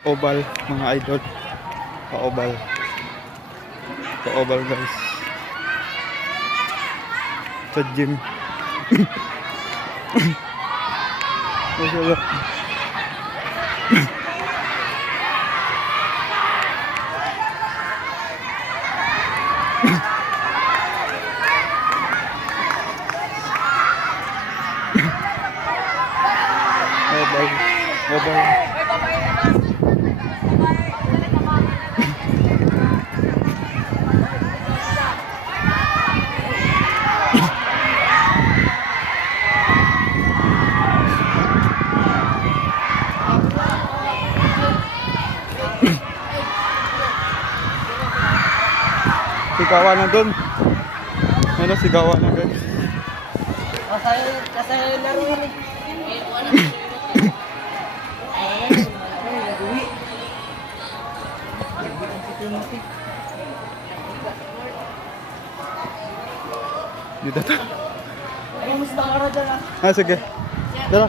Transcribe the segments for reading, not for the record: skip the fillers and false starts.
Oval, mga idol. Pa-oval. Pa-oval guys. Sa gym. Mashallah. Oval. Oval. Sigawan na dun. Ano, sigawan na guys. Kasi laro yun eh. Dito ta. Ay, musta ka na dyan ah? Ah, sige. Tara.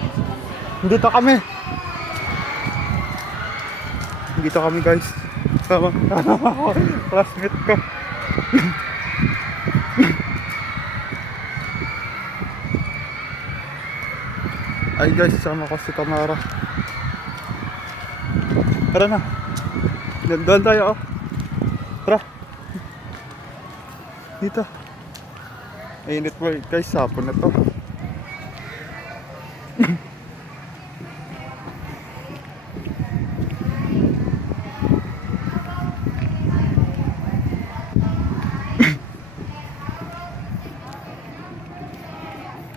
Dito kami. Dito kami guys. Sama ako. Classmate ko. Ay guys, sama ko si Tamara. Tara na. Doon tayo oh. Tara. Dito. Init mo guys, sapon na to.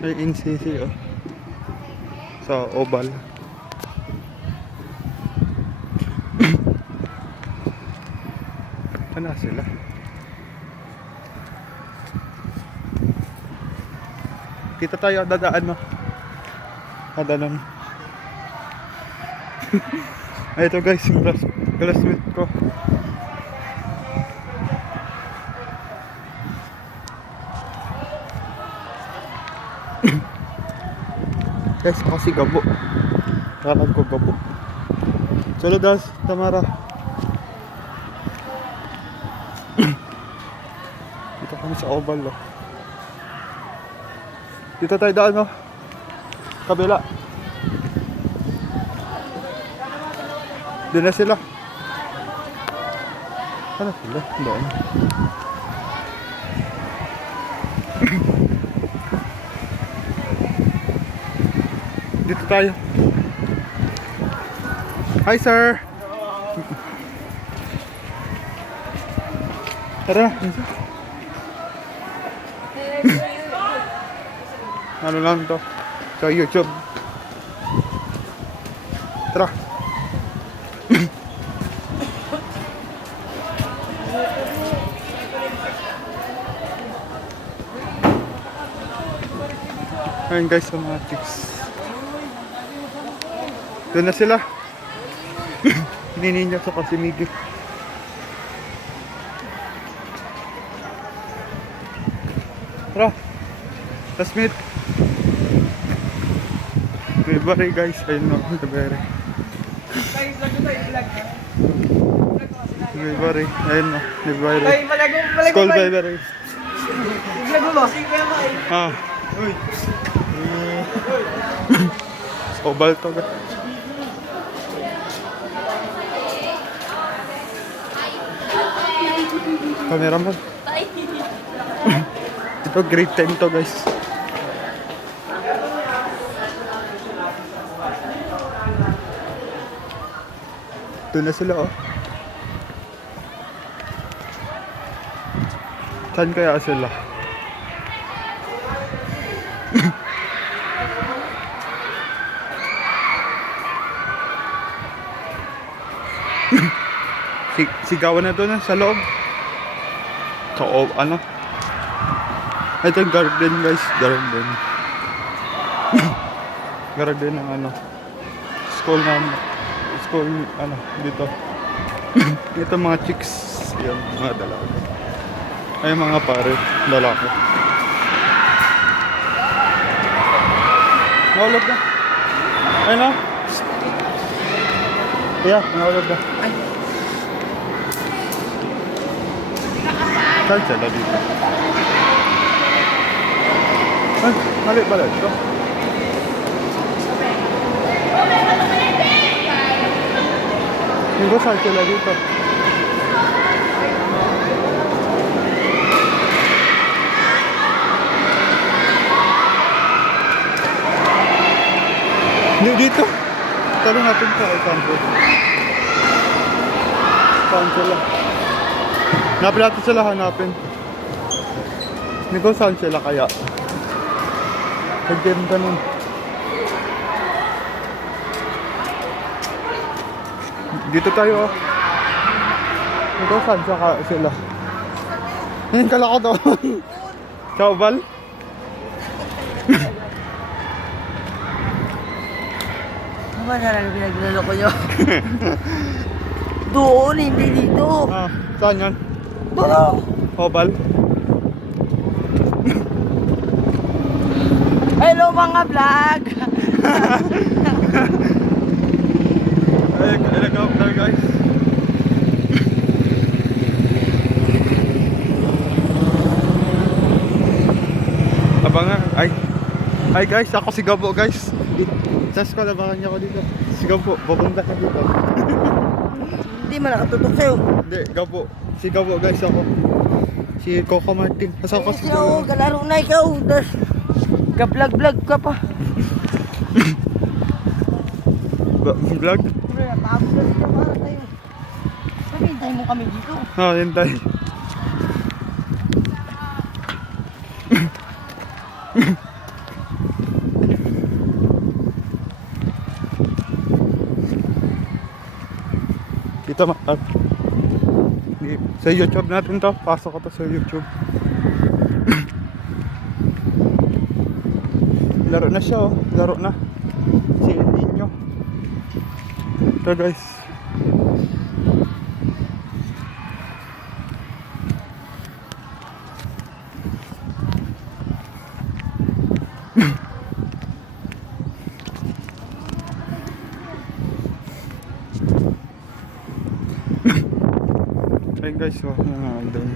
Ay NCC oh. Sa oval. Ano sila? Kita tayo dadaan mo. Dadaan. Ay ito guys, yung classmate ko. Guys, kasi gabo. Karan ko gabo. Saludas, Tamara. Dito kami sa oval oh. Dito tayo daan oh. Kabila. Doon na sila. Ano sila? Doon. Dito tayo. Hi sir. Tara. Ano lang to? Sa YouTube. Tara. Ayun guys, sa mga chicks. Doon na sila. Nininja sa Kasimigi. Tara. Let's meet. Library guys. Ayun no. Library. Library. Ayun no. Library. Ay, malago School ba? library. Malago ba? Ah. Uy. Oval to guys. Cameraman. Ito grade 10 to guys. Doon na sila oh. Saan kaya sila? Sigawan na doon sa loob. Sa ano? Ito yung garden guys. Garden. Garden ng ano. School ano dito. Ito mga chicks. Yan mga dalawa. Ay mga pare. Lalaki. Nahulog na. Ayun na. Yeah, nahulog na. Ay. Saan sila dito? Ay, mali pala ito. Hindi ko saan sila dito. Hindi dito. Tanong natin sa Sandro. Saan sila? Hanapin natin sila, hanapin. Hindi ko saan sila kaya. Kaganda nun. Dito tayo oh. Hindi ko saan sila. Yung kala ko daw. Ciao, Val. Ano ba na pinaglalo ko nyo? Doon, hindi dito. Ah, saan yan? Doon. Oval. Hello mga vlog! Ay, nag-up tayo guys. Abangan. Ay guys, ako si Gabo guys. Just ko, labangan niyo ako dito. Si Gabo, babanda ka dito. Hindi man nakatutok sa'yo. Hindi, Gabo. Si Gabo guys ako. Si Coco Martin. Asa ko si Ikaw, Gabo. kalaro na ikaw. Tas, ka-vlog-vlog ka pa. Vlog? Siyempre, napagod na dito para tayo. Sabi, hintayin mo kami dito. Ah, hintay. Dito sa YouTube natin to. Pasok ko to sa YouTube. Laro na siya oh. Laro na. Si El Nino. Ito guys. Ayun guys, oh, doon.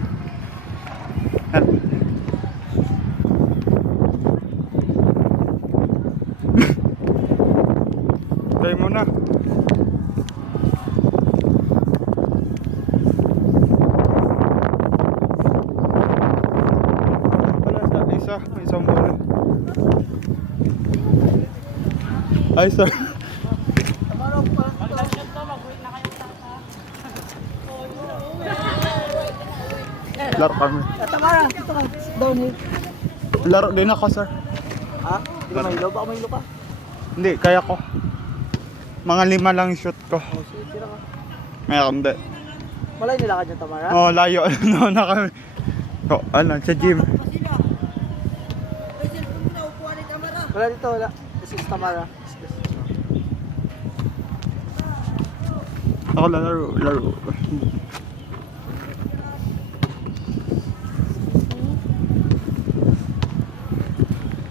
Tayo muna. Isang bola. Ay, sir. Laro kami. Tamara, dito ka. Sit down here. Laro din ako, sir. Ha? Hindi ka mahilo? Baka mahilo ka? Hindi, kaya ko. Mga 5 lang shoot ko. Oh, sige, tira ka. Meron din. Malay nila ka dyan, Tamara? Oh, layo. Ano na kami. Oh, ano, sa gym. Wala dito, wala. This is Tamara. Ako laro.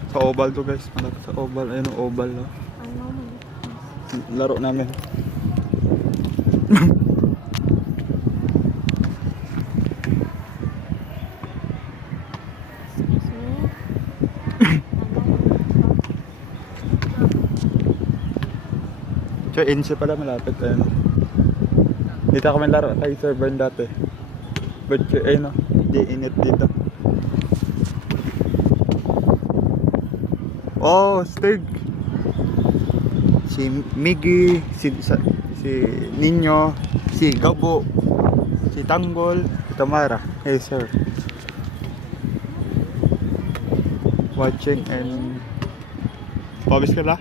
Sa oval to guys, malapit sa oval. Ayun ang oval no. Laro namin. So, NC pala malapit. Ayun. Dito kami laro kay Sir Bern dati. But ayun no, di init dito. Oh, Stig. Si Miggy, si Nino, si Gabo, si Tanggol, si Tamara. Hey sir. Watching and pabis ka na?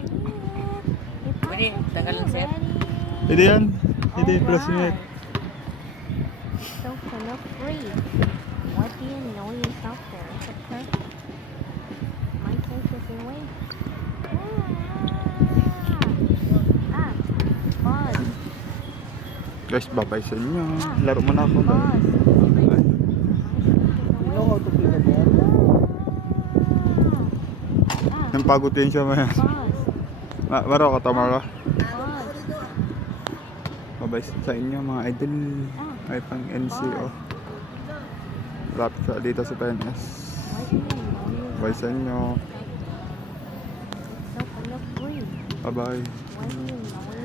Pwede, tanggalin set. Hindi yan. Hindi, plus minute. So full free. What do you know yourself there? It's a perfect. My case is in way. Pause. Guys, babay sa inyo. Laro mo na ako. Pause. You know how to play the ball? Nang pagutin siya maya. Pause. Maro ka, Tamara. Pause. Mabay sa inyo mga idol. Ay pang NCO. Lapit sa dito sa PNS. What do you know Bye sa inyo. yourself? It's so full of free. Bye bye. What do you know